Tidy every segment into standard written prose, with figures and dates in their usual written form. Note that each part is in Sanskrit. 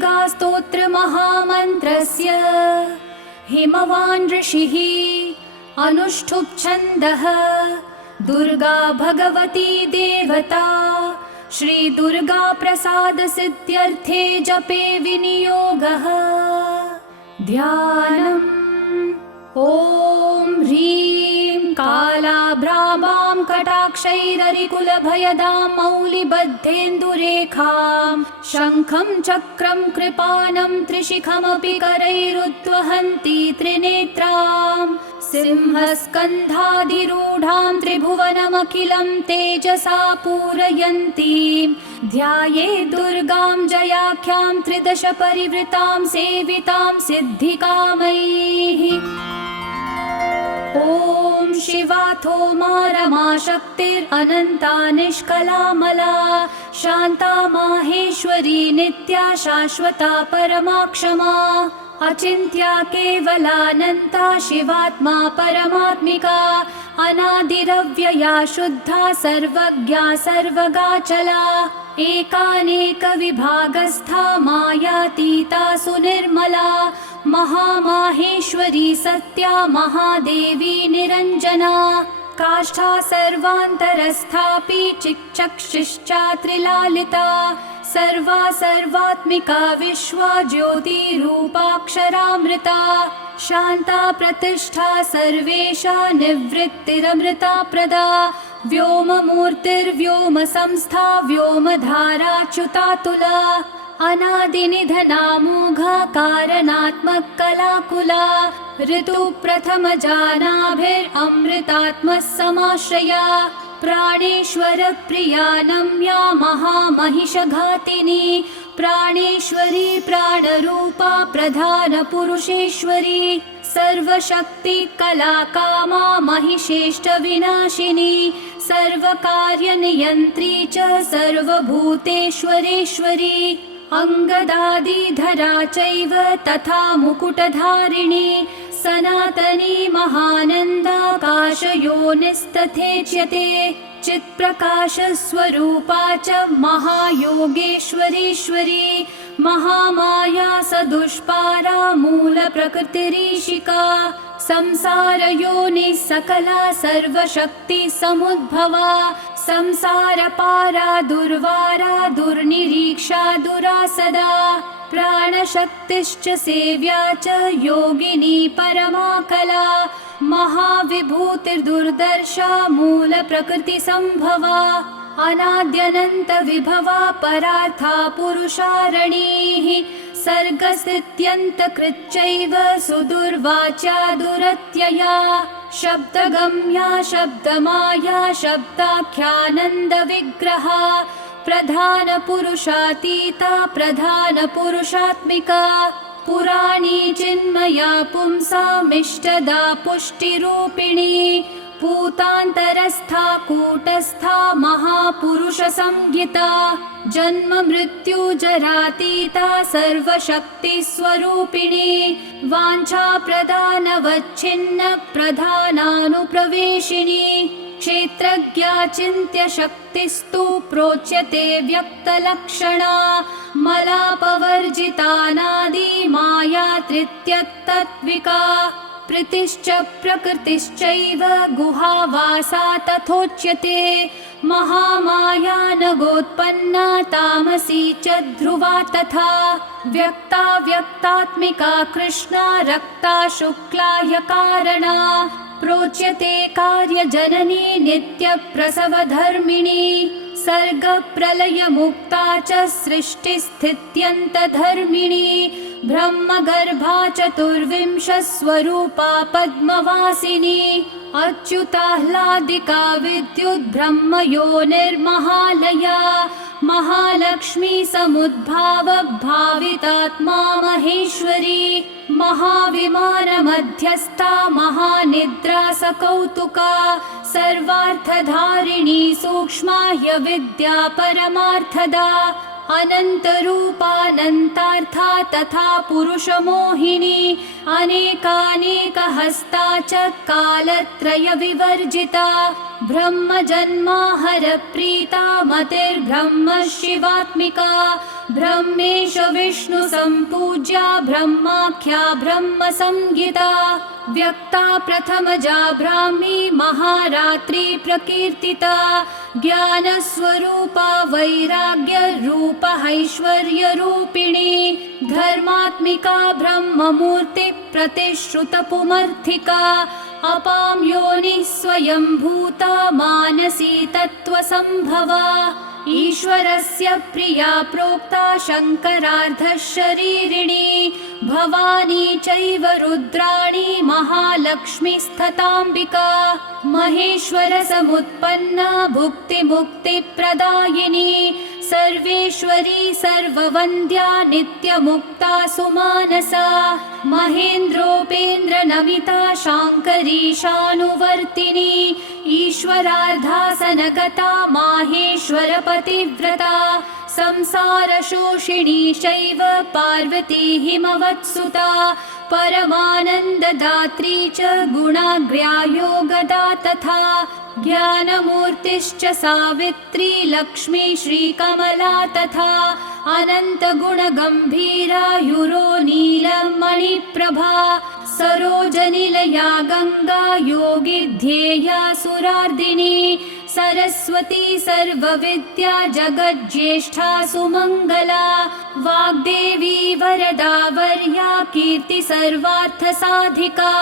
दुर्गास्तोत्रमहामन्त्रस्य हिमवान् ऋषिः अनुष्ठुप् छन्दः। दुर्गा भगवती देवता श्री दुर्गा प्रसाद सिद्ध्यर्थे जपे विनियोगः। ध्यानम्। ॐ ह्रीं कालाभ्रामां कटाक्षैररिकुलभयदां मौलिबद्धेन्दुरेखां शङ्खं चक्रं कृपानं त्रिशिखमपि करैरुद्वहन्ती त्रिनेत्रां सिंहस्कन्धाधिरूढां त्रिभुवनमखिलं तेजसा पूरयन्तीं ध्यायेत् दुर्गां जयाख्यां त्रिदश परिवृतां सेवितां सिद्धिकामैः। ॐ शिवाथो मा रमा शक्तिरनन्ता निष्कलामला शान्ता माहेश्वरी नित्या शाश्वता परमा क्षमा अचिन्त्या केवलानन्ता शिवात्मा परमात्मिका अनादिरव्यया शुद्धा सर्वज्ञा सर्वगाचला एकानेकविभागस्था मायातीता सुनिर्मला महामाहेश्वरी सत्या महादेवी निरञ्जना काष्ठा सर्वान्तरस्थापि चिच्चक्षिश्चा त्रिलालिता सर्वा सर्वात्मिका विश्वा ज्योतिरूपाक्षरामृता शान्ता प्रतिष्ठा सर्वेषा निवृत्तिरमृता प्रदा व्योममूर्तिर्व्योम संस्था व्योमधाराच्युतातुला अनादिनिधनामोघा कारणात्मक कलाकुला ऋतुप्रथमजानाभिरमृतात्मः समाश्रया प्राणेश्वर प्रिया नम्या महामहिषघातिनी प्राणेश्वरी प्राणरूपा प्रधानपुरुषेश्वरी सर्वशक्ति कलाकामा महिषेष्ट विनाशिनी सर्वकार्यनियन्त्री च सर्वभूतेश्वरेश्वरी अङ्गदादिधरा चैव तथा मुकुटधारिणी सनातनी महानन्दाकाशयोनिस्तथेच्यते चित्प्रकाशस्वरूपा च महायोगेश्वरीश्वरी महामाया सदुष्पारा मूलप्रकृतिरीशिका संसारयोनिः सकला सर्वशक्तिसमुद्भवा संसारपारा दुर्वारा दुर्निरीक्षा दुरासदा प्राणशक्तिश्च सेव्या च योगिनी परमा कला महाविभूतिर्दुर्दर्शा मूलप्रकृतिसम्भवा अनाद्यनन्तविभवा परार्था पुरुषारणीः सर्गस्थित्यन्तकृच्चैव सुदुर्वाचा दुरत्यया शब्दगम्या शब्दमाया शब्दाख्यानन्दविग्रहा प्रधानपुरुषातीता प्रधानपुरुषात्मिका पुराणी चिन्मया पुंसामिष्टदा पुष्टिरूपिणी पूतान्तरस्था कूटस्था महापुरुषसंज्ञिता जन्म मृत्यु जरातीता सर्वशक्तिस्वरूपिणी वाञ्छा प्रधानवच्छिन्न प्रधानानुप्रवेशिनी क्षेत्रज्ञा चिन्त्य शक्तिस्तु प्रोच्यते व्यक्तलक्षणा मलापवर्जितानादि माया तृतीयतत्त्विका प्रीतिश्च प्रकृतिश्चैव गुहावासा तथोच्यते महामाया नगोत्पन्ना तामसी च ध्रुवा तथा व्यक्ता व्यक्तात्मिका कृष्णा रक्ता शुक्ला ह्यकारणा प्रोच्यते कार्यजननी नित्यप्रसवधर्मिणी सर्गप्रलयमुक्ता च सृष्टिस्थित्यन्तधर्मिणी ब्रह्मगर्भा चतुर्विंशस्वरूपा पद्मवासिनी अच्युताह्लादिका विद्युद्ब्रह्मयोनिर्महालया महालक्ष्मी समुद्भाव भावितात्मा महेश्वरी महाविमानमध्यस्था महानिद्रा सकौतुका सर्वार्थधारिणी सूक्ष्मा ह्यविद्या परमार्थदा अनन्तरूपानन्तार्था तथा पुरुषमोहिनी अनेकानेकहस्ता च कालत्रयविवर्जिता ब्रह्मजन्माहरप्रीता मतिर्ब्रह्म शिवात्मिका ब्रह्मेश विष्णु सम्पूज्या ब्रह्माख्या ब्रह्म संज्ञिता व्यक्ता प्रथमजा ब्राह्मी महारात्रि प्रकीर्तिता ज्ञानस्वरूपा वैराग्य रूपैश्वर्यरूपिणी धर्मात्मिका ब्रह्ममूर्ति प्रतिश्रुतपुमर्थिका अपां योनिः स्वयंभूता मानसी तत्त्वसम्भवा ईश्वरस्य प्रिया प्रोक्ता शङ्करार्धशरीरिणी भवानी चैव रुद्राणी महालक्ष्मीस्तथाम्बिका महेश्वरसमुत्पन्ना भुक्तिमुक्तिप्रदायिनी सर्वेश्वरी सर्ववन्द्या नित्यमुक्ता सुमानसा महेन्द्रोपेन्द्रनमिता शाङ्करी शानुवर्तिनी ईश्वरार्धासनगता माहेश्वरपतिव्रता संसारशोषिणी चैव पार्वती हिमवत्सुता परमानन्ददात्री च गुणाग्र्या योगदा तथा ज्ञानमूर्तिश्च सावित्री लक्ष्मी श्रीकमला तथा अनन्तगुणगम्भीरा युरो नीलमणिप्रभा सरोजनिलया गङ्गा योगिध्येया सुरार्दिनी सरस्वती सर्वविद्या जगज्येष्ठा सुमङ्गला वाग्देवी वरदा वर्या कीर्ति सर्वार्थसाधिका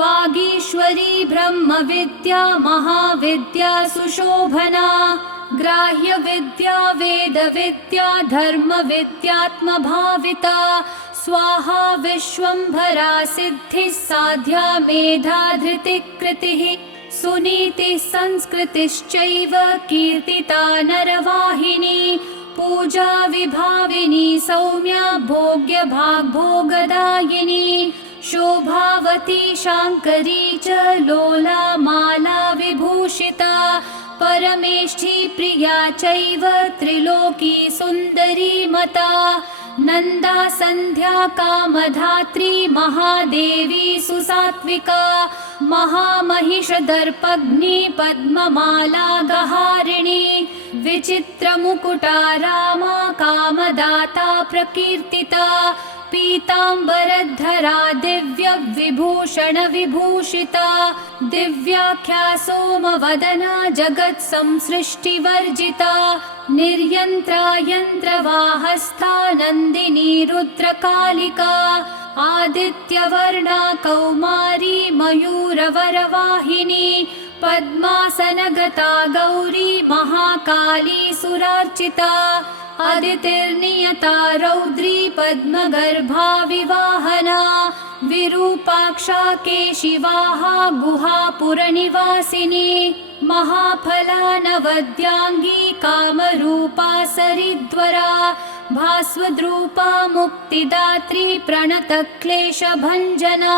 वागीश्वरी ब्रह्मविद्या महाविद्या सुशोभना ग्राह्यविद्या वेदविद्या धर्मविद्यात्मभाविता स्वाहा विश्वम्भरा सिद्धिः साध्या मेधा धृतिकृतिः सुनीतिः संस्कृतिश्चैव कीर्तिता नरवाहिनी पूजा विभाविनी सौम्या भोग्य भाग्भोगदायिनी शोभावती शाङ्करी च लोला माला विभूषिता परमेष्ठी प्रिया चैव त्रिलोकी सुन्दरी मता नन्दा सन्ध्या कामधात्री महादेवी सुसात्विका महामहिषदर्पग्नि पद्ममाला गहारिणी विचित्रमुकुटा रामा कामदाता प्रकीर्तिता पीताम्बरधरा दिव्यविभूषणविभूषिता दिव्याख्या सोमवदना जगत्संसृष्टिवर्जिता निर्यन्त्रा यन्त्रवाहस्था नन्दिनी रुद्रकालिका आदित्यवर्णा कौमारी मयूरवरवाहिनी पद्मासनगता गौरी महाकाली सुरार्चिता अदितिर्नियता रौद्री पद्मगर्भा विवाहना विरूपाक्षा केशिवाहा गुहापुरनिवासिनी महाफला नवद्यांगी कामरूपा सरिद्वरा भास्वद्रूपा मुक्तिदात्री प्रणतक्लेशभञ्जना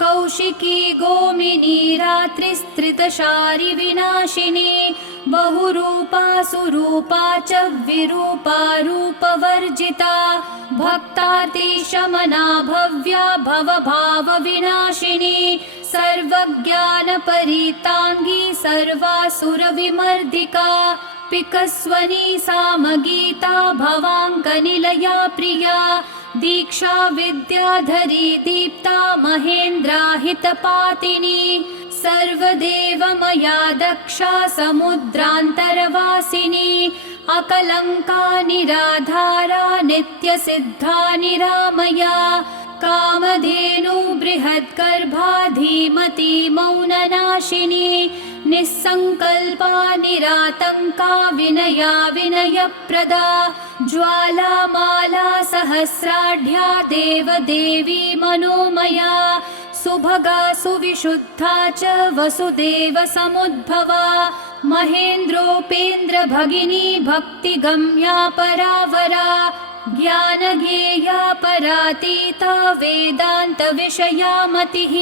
कौशिकी गोमिनी रात्रिस्त्रितशारि विनाशिनी बहुरूपा सुरूपा च विरूपा रूपवर्जिता भक्तातिशमना भव्या भवभावविनाशिनी सर्वज्ञानपरिताङ्गी सर्वासुरविमर्दिका पिकस्वनी सामगीता भवाङ्कनिलया प्रिया दीक्षा विद्याधरी दीप्ता महेन्द्राहितपातिनी सर्वदेवमया दक्षा समुद्रान्तरवासिनी अकलङ्का निराधारा नित्यसिद्धा निरामया कामधेनु बृहद्गर्भा धीमती मौननाशिनी निस्सङ्कल्पा निरातङ्का विनया विनयप्रदा ज्वालामाला सहस्राढ्या देवदेवी मनोमया सुभगा सुविशुद्धा च वसुदेव समुद्भवा महेन्द्रोपेन्द्र भगिनी भक्तिगम्या परावरा ज्ञानज्ञेया परातीता वेदान्त विषया मतिः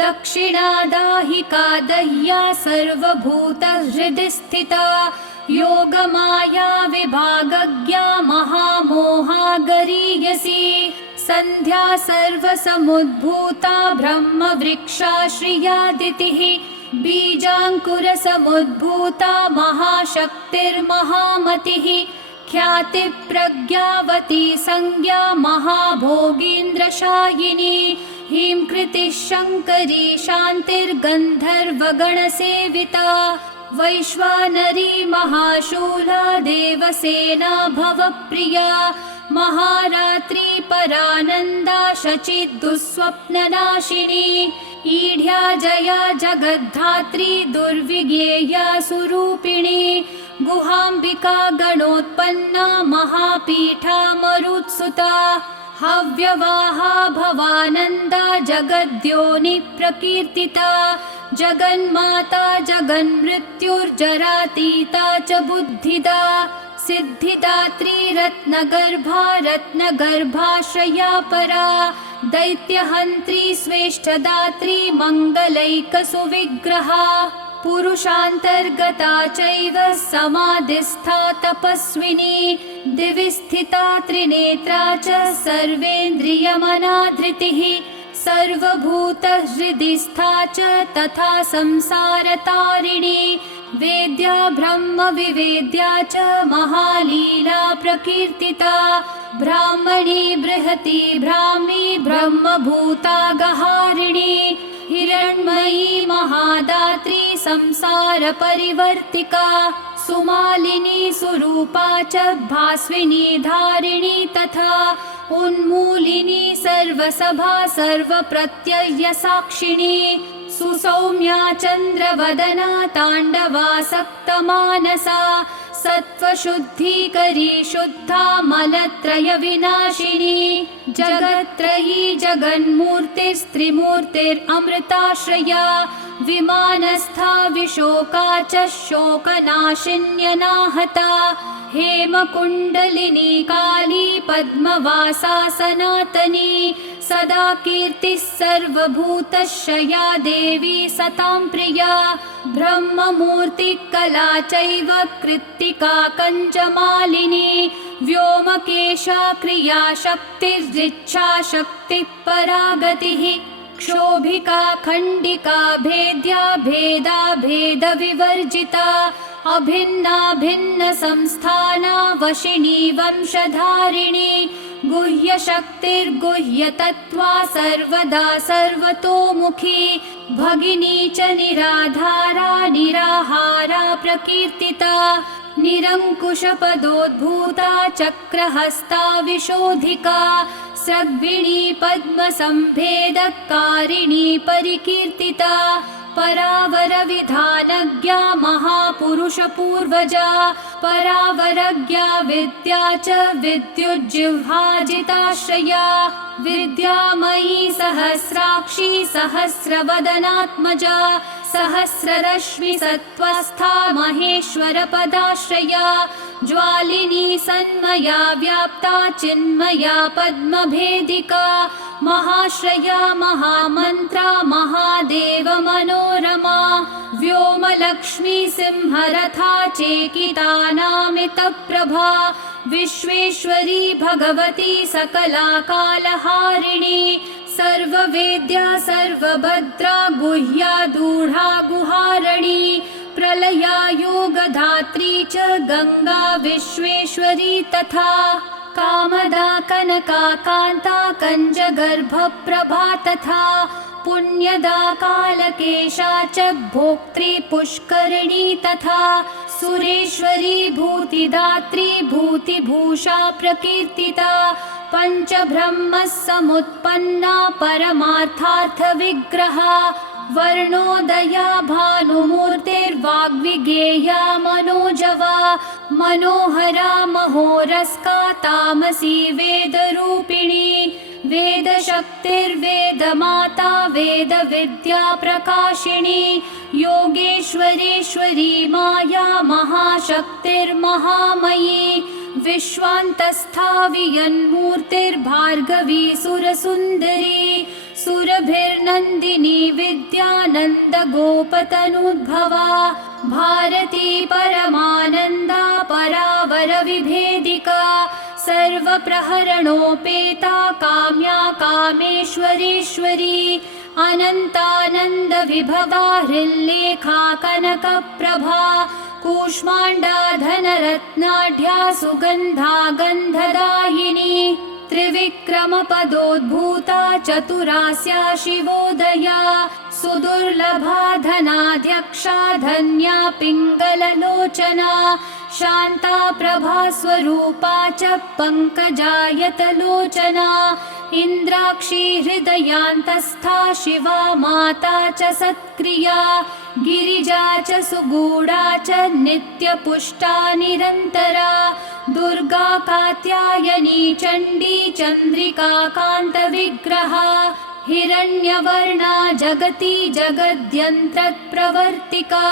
दक्षिणादाहिका दह्या सर्वभूतहृदि स्थिता योगमाया विभागज्ञा महामोहा गरीयसी सन्ध्या सर्वसमुद्भूता ब्रह्मवृक्षाश्रियादितिः बीजाङ्कुरसमुद्भूता महाशक्तिर्महामतिः ख्यातिप्रज्ञावती संज्ञा महाभोगीन्द्रशायिनी हींकृतिः शङ्करी शान्तिर्गन्धर्वगणसेविता वैश्वानरी महाशूला देवसेना भवप्रिया महारात्री परानन्दा शचिदुःस्वप्ननाशिनी ईढ्या जया जगद्धात्री दुर्विज्ञेया सुरूपिणी गुहाम्बिका गणोत्पन्ना महापीठा मरुत्सुता हव्यवाहा भवानन्दा जगद्योनि प्रकीर्तिता जगन्माता जगन्मृत्युर्जरातीता च बुद्धिदा सिद्धिदात्री रत्नगर्भा रत्नगर्भाश्रया परा दैत्यहन्त्री स्वेष्टदात्री मङ्गलैकसुविग्रहा पुरुषान्तर्गता चैव समाधिस्था तपस्विनी दिवि स्थिता त्रिनेत्रा च सर्वेन्द्रियमनाधृतिः सर्वभूतहृदि स्था च तथा संसारतारिणी वेद्या ब्रह्म विवेद्या च महालीला प्रकीर्तिता ब्राह्मणी बृहती ब्राह्मी ब्रह्मभूतागहारिणी हिरण्मयी महादात्री संसार परिवर्तिका सुमालिनी सुरूपा च भास्विनी धारिणी तथा उन्मूलिनी सर्वसभा सर्वप्रत्यय साक्षिणी सुसौम्या चन्द्रवदना ताण्डवासक्तमानसा सत्त्वशुद्धीकरी शुद्धा मलत्रय विनाशिनी जगत्त्रयी जगन्मूर्तिस्त्रिमूर्तिरमृताश्रया विमानस्था विशोका च शोकनाशिन्यनाहता हेमकुण्डलिनी काली पद्मवासा सनातनी सदा कीर्तिः सर्वभूतशया देवी सतां प्रिया ब्रह्ममूर्तिकला चैव कृत्तिका कञ्चमालिनी व्योमकेशा क्रिया शक्तिर्जिच्छा शक्तिः परागतिः क्षोभिका खण्डिका भेद्या भेदा भेद विवर्जिता अभिन्ना भिन्न संस्थाना वशिनी वंशधारिणी गुह्य शक्तिर्गुह्य तत्त्वा सर्वदा सर्वतोमुखी भगिनी च निराधारा निराहारा प्रकीर्तिता निरङ्कुशपदोद्भूता चक्रहस्ता विशोधिका सद्विणी पद्मसंभेदकारिणी परिकीर्तिता परावरविधानज्ञा महापुरुषपूर्वजा परावरज्ञा विद्या च विद्युज्जिह्वाजिताश्रया विद्यामयी सहस्राक्षी सहस्रवदनात्मजा सहस्ररश्मिसत्त्वस्था महेश्वरपदाश्रया ज्वालिनी सन्मया व्याप्ता चिन्मया पद्मभेदिका महाश्रया महामन्त्रा महादेव मनोरमा व्योमलक्ष्मी सिंहरथा चेकितानामितप्रभा विश्वेश्वरी भगवती सकला कालहारिणी सर्ववेद्या सर्वभद्रा गुह्या दूढा गुहारणी प्रलया योगधात्री च गंगा विश्वेश्वरी तथा कामदा कनका कान्ता कञ्जगर्भप्रभा तथा पुण्यदा कालकेशा च भोक्त्री पुष्करिणी तथा सुरेश्वरी भूतिदात्री भूतिभूषा प्रकीर्तिता पञ्चब्रह्मः समुत्पन्ना परमार्थार्थविग्रहा वर्णोदया भानुमूर्तिर्वाग्विगेया मनोजवा मनोहरा महोरस्का तामसी वेदरूपिणी वेदशक्तिर्वेदमाता वेदविद्या प्रकाशिनी योगेश्वरेश्वरी माया महाशक्तिर्महामयी विश्वान्तस्था वियन्मूर्तिर्भार्गवी सुरसुन्दरी सुरभिर्नन्दिनी विद्यानन्दगोपतनुद्भवा भारती परमानन्दा परावरविभेदिका सर्वप्रहरणोपेता काम्या कामेश्वरेश्वरी अनन्तानन्दविभवा हृल्लेखा कनकप्रभा कूष्माण्डा धनरत्नाढ्या सुगन्धा गन्धदायिनी त्रिविक्रमपदोद्भूता चतुरास्या शिवोदया सुदुर्लभा धनाध्यक्षा धन्या पिङ्गललोचना शान्ता प्रभास्वरूपा च पङ्कजायतलोचना इन्द्राक्षी हृदयान्तस्था शिवा माता च सत्क्रिया गिरिजा च सुगूढा च नित्यपुष्टा निरन्तरा दुर्गा कात्यायनी चण्डी चन्द्रिका कान्तविग्रहा हिरण्यवर्णा जगति जगद्यन्त्रप्रवर्तिका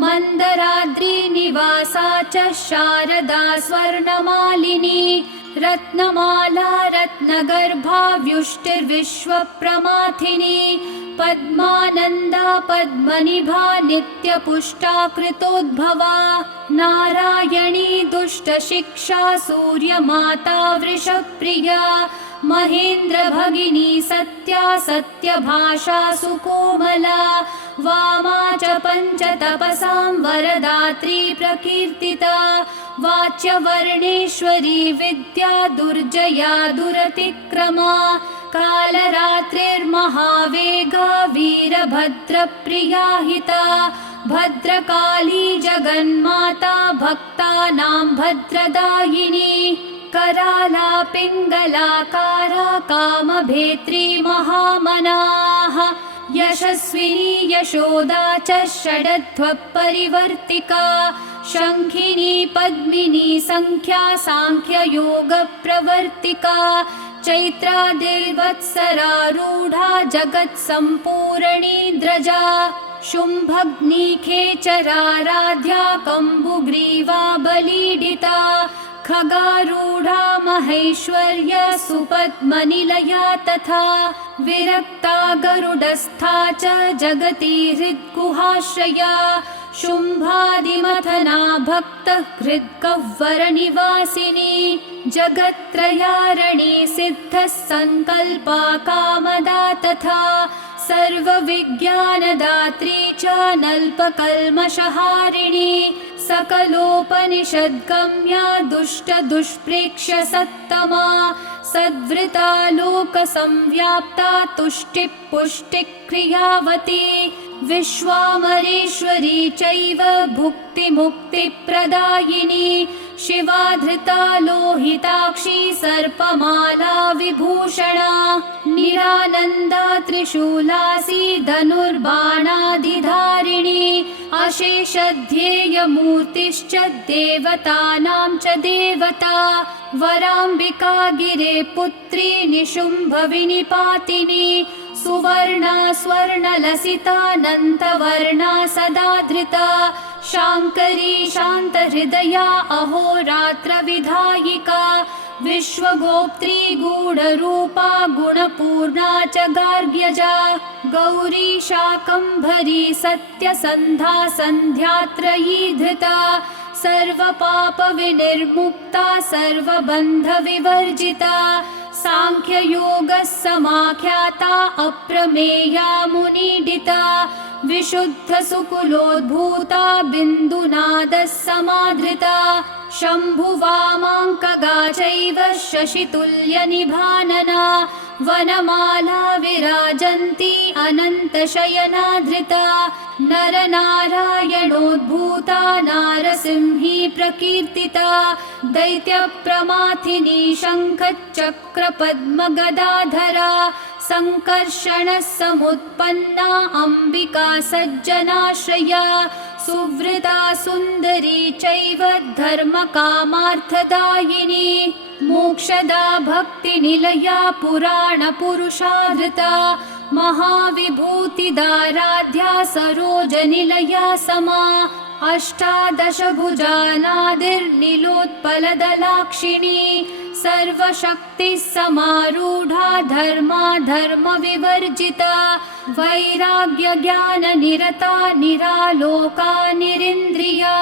मन्दराद्रि निवासा च शारदा स्वर्णमालिनी रत्नमाला रत्नगर्भा व्युष्टिर्विश्वप्रमाथिनी पद्मानन्दा पद्मनिभा नित्यपुष्टा कृतोद्भवा नारायणी दुष्टशिक्षा सूर्यमाता वृषप्रिया महेन्द्रभगिनी सत्या सत्यभाषा सुकोमला वामा च पञ्चतपसां वरदात्री प्रकीर्तिता वाच्यवर्णेश्वरी विद्या दुर्जया दुरतिक्रमा कालरात्रिर्महावेगा वीरभद्रप्रिया हिता भद्रकाली जगन्माता भक्तानां भद्रदायिनी कराला पिङ्गलाकारा कामभेत्री महामनाः यशस्विनी यशोदा च षडध्वपरिवर्तिका शङ्खिनी पद्मिनी सङ्ख्या साङ्ख्ययोगप्रवर्तिका चैत्रादिर्वत्सरारूढा जगत्सम्पूर्णीद्रजा शुम्भग्नि खेचराराध्या कम्बुग्रीवा बलीडिता खगारूढा महेश्वर्य सुपद्मनिलया तथा विरक्ता गरुडस्था च जगति हृद्गुहाश्रया शुम्भादिमथना भक्तः हृद्गह्वरनिवासिनी जगत्त्रयारणी सिद्धः सङ्कल्पा कामदा तथा सर्वविज्ञानदात्री च नल्पकल्मषहारिणी सकलोपनिषद्गम्या दुष्टदुष्प्रेक्ष्य सत्तमा सद्वृता लोकसंव्याप्ता तुष्टिपुष्टिक्रियावती विश्वामरेश्वरी चैव भुक्तिमुक्तिप्रदायिनी शिवाधृता लोहिताक्षी सर्पमाला विभूषणा निरानन्दा त्रिशूलासी धनुर्बाणाधिधारिणी अशेषध्येयमूर्तिश्च देवतानां च देवता वराम्बिका गिरे पुत्री निशुम्भविनिपातिनी सुवर्णा स्वर्णलसितानन्तवर्णा सदा धृता शाङ्करी शान्तहृदया अहोरात्रविधायिका विश्वगोप्त्री गूढरूपा गुणपूर्णा च गार्ग्यजा गौरी शाकम्भरी सत्यसन्धा सन्ध्यात्रयी धृता सर्वपापविनिर्मुक्ता सर्वबन्धविवर्जिता साङ्ख्ययोगसमाख्याता अप्रमेया मुनिडिता विशुद्धसुकुलोद्भूता बिन्दुनादः समाधृता शम्भुवामाङ्कगा चैव शशितुल्यनिभानना वनमाला विराजन्ती अनन्तशयनाधृता नरनारायणोद्भूता नारसिंही प्रकीर्तिता दैत्यप्रमाथिनी शङ्खचक्रपद्मगदाधरा सङ्कर्षणः समुत्पन्ना अम्बिका सज्जनाश्रया सुवृता सुन्दरी चैव धर्मकामार्थदायिनी मोक्षदा भक्तिनिलया पुराणपुरुषाधृता महाविभूतिदाराध्या सरोजनिलया समा अष्टादशभुजानादिर्निलोत्पलदलाक्षिणी सर्वशक्तिसमारूढा धर्माधर्मविवर्जिता वैराग्यज्ञाननिरता निरालोका निरिन्द्रिया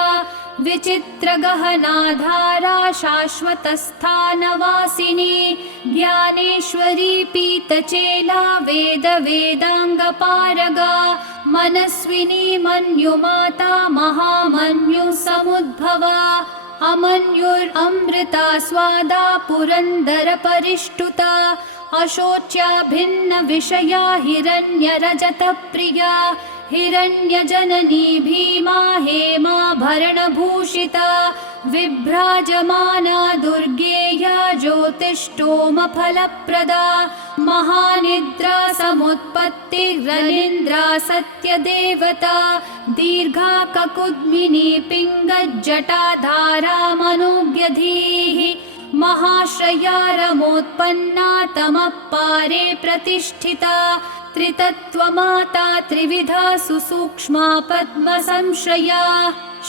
विचित्रगहनाधारा शाश्वतस्थानवासिनी ज्ञानेश्वरी पीतचेला वेदांगपारगा मनस्विनी मन्युमाता महामन्युसमुद्भवा अमन्युरमृता स्वादा पुरन्दरपरिष्टुता अशोच्या भिन्न विषया हिरण्यरजतप्रिया हिरण्यजननी भीमा हेमाभरणभूषिता विभ्राजमाना दुर्गेया ज्योतिष्टोमफलप्रदा महानिद्रा समुत्पत्तिरनिन्द्रा सत्यदेवता दीर्घा ककुद्मिनी पिङ्गज्जटाधारा मनोज्ञधीः महाश्रया रमोत्पन्ना तमपारे प्रतिष्ठिता त्रितत्त्वमाता त्रिविधा सुसूक्ष्मा पद्मसंश्रया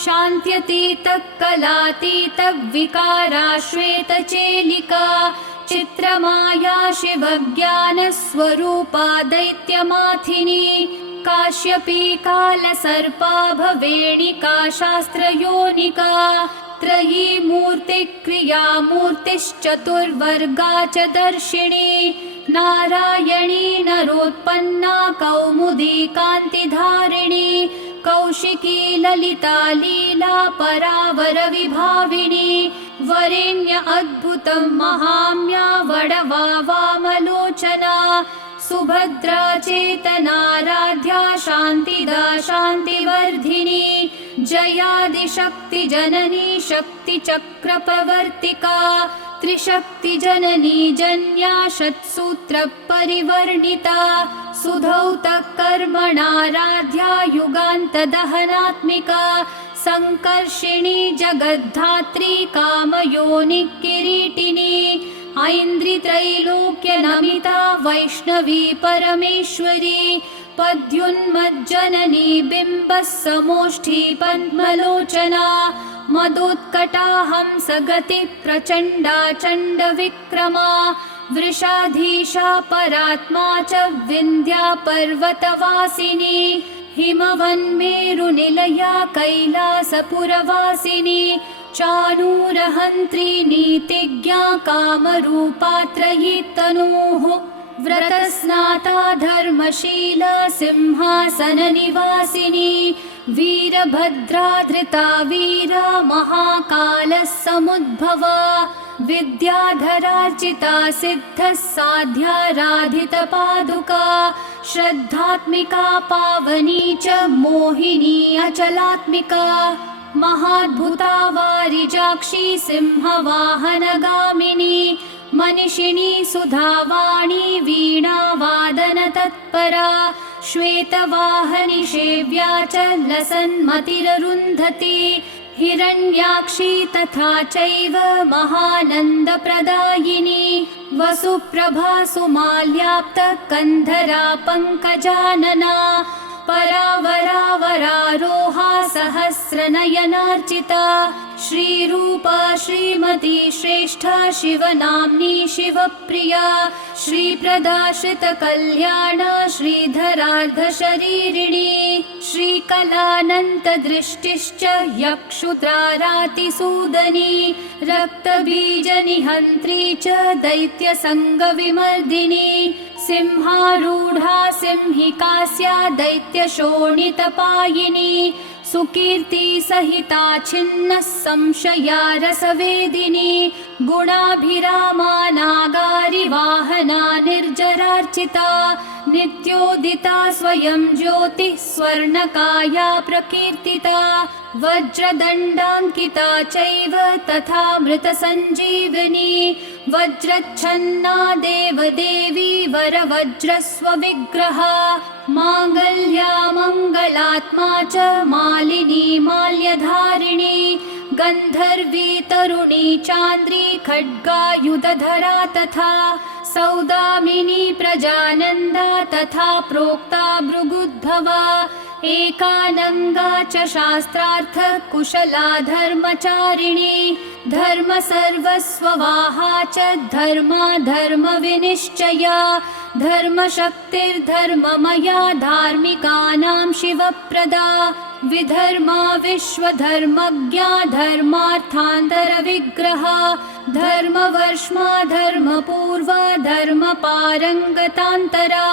शान्त्यतीतकलातीतविकारा श्वेतचेलिका चित्रमाया शिवज्ञानस्वरूपा दैत्यमाथिनी काश्यपी कालसर्पा भवेणिका शास्त्रयोनिका त्रयी मूर्तिक्रियामूर्तिश्चतुर्वर्गा च दर्शिनी नारायणी नरोत्पन्ना कौमुदी कान्तिधारिणी कौशिकी ललिता लीला परावर विभाविनी वरेण्य अद्भुतं महाम्या वडवा वामलोचना सुभद्रा चेतनाराध्या शान्तिदा शान्तिवर्धिनी जयादिशक्तिजननी शक्तिचक्रप्रवर्तिका त्रिशक्तिजननी जन्या शत्सूत्रपरिवर्णिता सुधौतकर्मणाराध्या युगान्तदहनात्मिका संकर्षिणी जगद्धात्री कामयोनिकिरीटिनी ऐन्द्रित्रैलोक्यनमिता वैष्णवी परमेश्वरी पद्युन्मज्जननी बिम्बः समोष्ठी पद्मलोचना मदोत्कटा हंसगति प्रचण्डा चण्डविक्रमा वृषाधीशा परात्मा च विन्ध्या पर्वतवासिनी हिमवन्मेरुनिलया कैलासपुरवासिनी चाणूरहन्त्री नीतिज्ञा कामरूपा त्रयी तनूः व्रतस्नाता धर्मशीला सिंहासननिवासिनी वीरभद्रा धृता वीरा महाकालः समुद्भवा विद्याधरार्चिता सिद्धः साध्याराधितपादुका श्रद्धात्मिका पावनी च मोहिनी अचलात्मिका महाद्भुता वारिजाक्षी सिंहवाहनगामिनी मनिषिणी सुधावाणी वीणावादनतत्परा श्वेतवाहनि सेव्या च लसन्मतिररुन्धती हिरण्याक्षी तथा चैव महानन्दप्रदायिनी वसुप्रभा सुमाल्याप्तकन्धरा पङ्कजानना परावरावरारोहा सहस्रनयनार्चिता श्रीरूपा श्रीमती श्रेष्ठा शिवनाम्नी शिवप्रिया श्रीप्रदा श्रितकल्याणा श्रीधरार्धशरीरिणी श्रीकलानन्तदृष्टिश्च यक्षुत्रारातिसूदनी रक्तबीजनिहन्त्री च दैत्यसङ्गविमर्दिनी सिंहारूढा सिंहिकास्या दैत्यशोणितपायिनी सुकीर्ति सहिता छिन्नः संशया रसवेदिनी गुणाभिरामा नागारिवाहना निर्जरार्चिता नित्योदिता स्वयं ज्योतिः स्वर्णकाया प्रकीर्तिता वज्रदण्डाङ्किता चैव तथा मृतसञ्जीवनी वज्रच्छन्ना देवदेवी वरवज्रस्वविग्रहा माङ्गल्या मङ्गलात्मा च मालिनी माल्यधारिणी गन्धर्वी तरुणी चान्द्री खड्गायुधधरा तथा सौदामिनी प्रजानन्दा तथा प्रोक्ता भृगुद्भवा एकानङ्गा च शास्त्रार्थ कुशला धर्मचारिणी धर्म सर्वस्ववाहा च धर्मा धर्मविनिश्चया धर्मशक्तिर्धर्ममया धार्मिकानां शिवप्रदा विधर्मा विश्वधर्मज्ञा धर्मार्थान्तरविग्रहा धर्मवर्ष्मा धर्मपूर्वा धर्मपारङ्गतान्तरा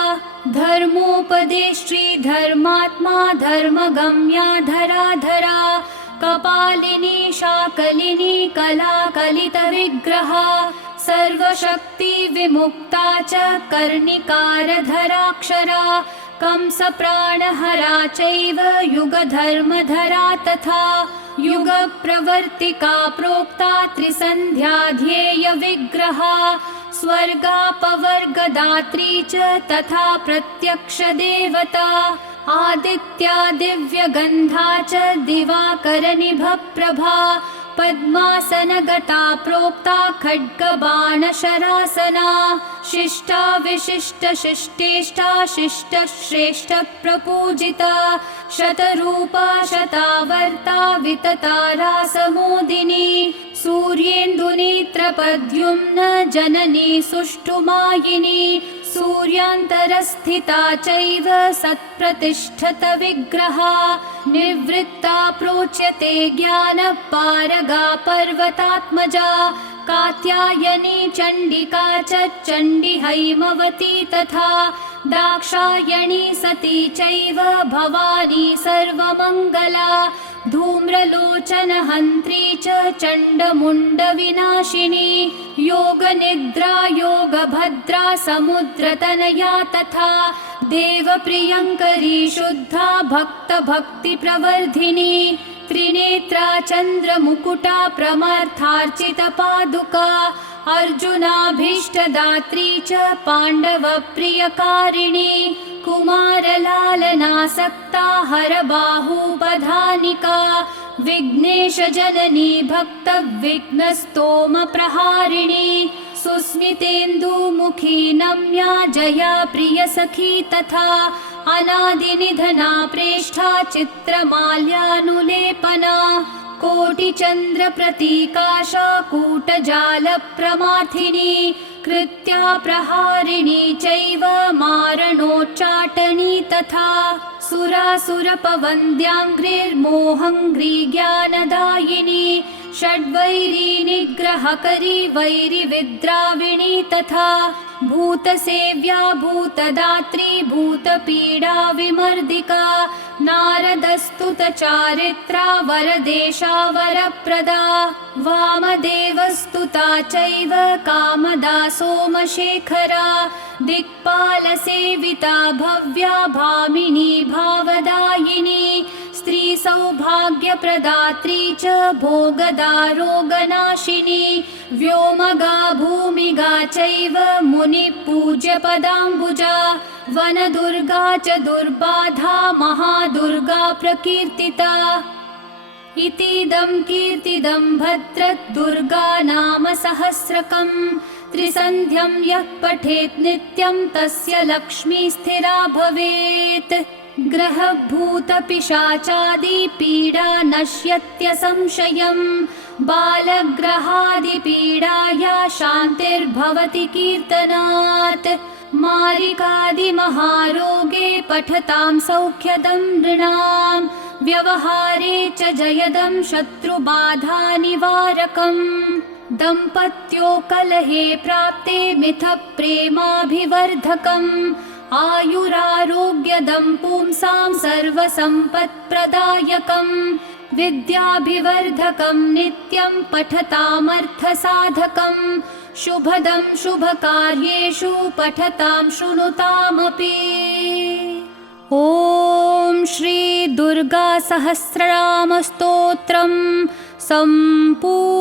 धर्मोपदेष्ट्री धर्मात्मा धर्मगम्या धराधरा कपालिनी शाकलिनी कलाकलितविग्रहा सर्वशक्ति विमुक्ता च कर्णिकारधराक्षरा कंसप्राणहरा चैव युगधर्मधरा तथा युगप्रवर्तिका प्रोक्ता त्रिसन्ध्या ध्येयविग्रहा स्वर्गापवर्गदात्री च तथा प्रत्यक्षदेवता आदित्या दिव्यगन्धा च दिवाकरनिभप्रभा पद्मासनगता प्रोक्ता खड्गबाणशरासना शिष्टा विशिष्टशिष्टेष्टा शिष्टश्रेष्ठप्रपूजिता शतरूपा शतावर्ता विततारा समोदिनी सूर्येन्दुनेत्रपद्युम्न जननी सुष्ठुमायिनी सूर्यान्तरस्थिता चैव सत्प्रतिष्ठतविग्रहा निवृत्ता प्रोच्यते ज्ञानपारगा पर्वतात्मजा कात्यायनी चण्डिका च चण्डिहैमवती तथा दाक्षायणी सती चैव भवानी सर्वमङ्गला धूम्रलोचनहन्त्री च चण्डमुण्डविनाशिनी योगनिद्रा योगभद्रा समुद्रतनया तथा देवप्रियङ्करी शुद्धा भक्तभक्तिप्रवर्धिनी त्रिनेत्रा चन्द्रमुकुटा प्रमर्थार्चितपादुका अर्जुनाभीष्टदात्री च पाण्डवप्रियकारिणी कुमारलालनासक्ता हरबाहूपधानिका विघ्नेशजननी भक्तविघ्नस्तोमप्रहारिणी सुस्मितेन्दुमुखी नम्या जया प्रियसखी तथा अनादिनिधना प्रेष्ठा चित्रमाल्यानुलेपना कोटिचन्द्रप्रतीकाशा कूटजालप्रमाथिनी कृत्या प्रहारिणी चैव मारणोच्चाटनी तथा सुरासुरपवन्द्याङ्घ्रिर्मोहङ्घ्री ज्ञानदायिनी षड्वैरी निग्रहकरी वैरिविद्राविणी तथा भूतसेव्या भूतदात्री भूतपीडा विमर्दिका नारदस्तुतचारित्रा वरदेशा वरप्रदा वामदेवस्तुता चैव कामदा सोमशेखरा दिक्पालसेविता भव्या भामिनी भावदायिनी स्त्रीसौभाग्यप्रदात्री च भोगदारोगनाशिनी व्योमगा भूमिगा चैव मुनिपूज्यपदाम्बुजा वनदुर्गा च दुर्बाधा महादुर्गा प्रकीर्तिता इतीदं कीर्तिदं भद्रद्दुर्गा नाम सहस्रकम् त्रिसन्ध्यं यः पठेत् नित्यं तस्य लक्ष्मी स्थिरा भवेत् ग्रहभूतपिशाचादिपीडा नश्यत्यसंशयम् बालग्रहादिपीडाया शान्तिर्भवति कीर्तनात् मारिकादिमहारोगे पठतां सौख्यदं नृणां व्यवहारे च जयदं शत्रुबाधानिवारकम् दम्पत्यो कलहे प्राप्ते मिथप्रेमाभिवर्धकम् आयुरारोग्यदं पुंसां सर्वसम्पत्प्रदायकम् विद्याभिवर्धकं नित्यं पठतामर्थसाधकम् शुभदं शुभकार्येषु पठतां शृणुतामपि। ॐ श्री दुर्गा सहस्रनामस्तोत्रम् सम्पूर्णम्।